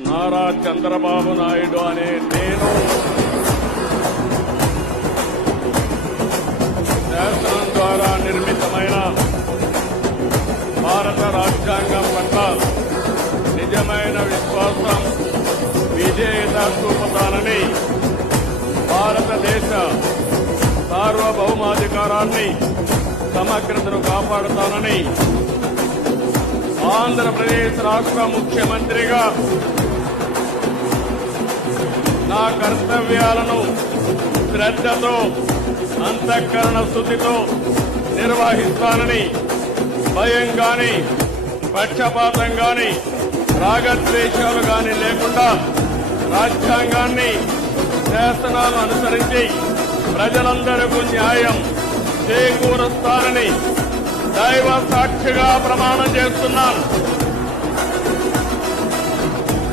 నారా చంద్రబాబు నాయుడు అనే నేను శాసనం ద్వారా నిర్మితమైన భారత రాజ్యాంగం పట్ల నిజమైన విశ్వాసం, విధేయత చూపుతానని, భారతదేశ సార్వభౌమాధికారాన్ని, సమగ్రతను కాపాడుతానని ఆంధ్రప్రదేశ్ రాష్ట్ర ముఖ్యమంత్రిగా నా కర్తవ్యాలను శ్రద్ధతో, అంతఃకరణ స్థుతితో నిర్వహిస్తానని, భయం గాని, పక్షపాతం గాని, రాగద్వేషాలు గాని లేకుండా రాజ్యాంగాన్ని, శాసనాలను అనుసరించి ప్రజలందరికీ న్యాయం చేకూరుస్తానని దైవ సాక్షిగా ప్రమాణం చేస్తున్నాను.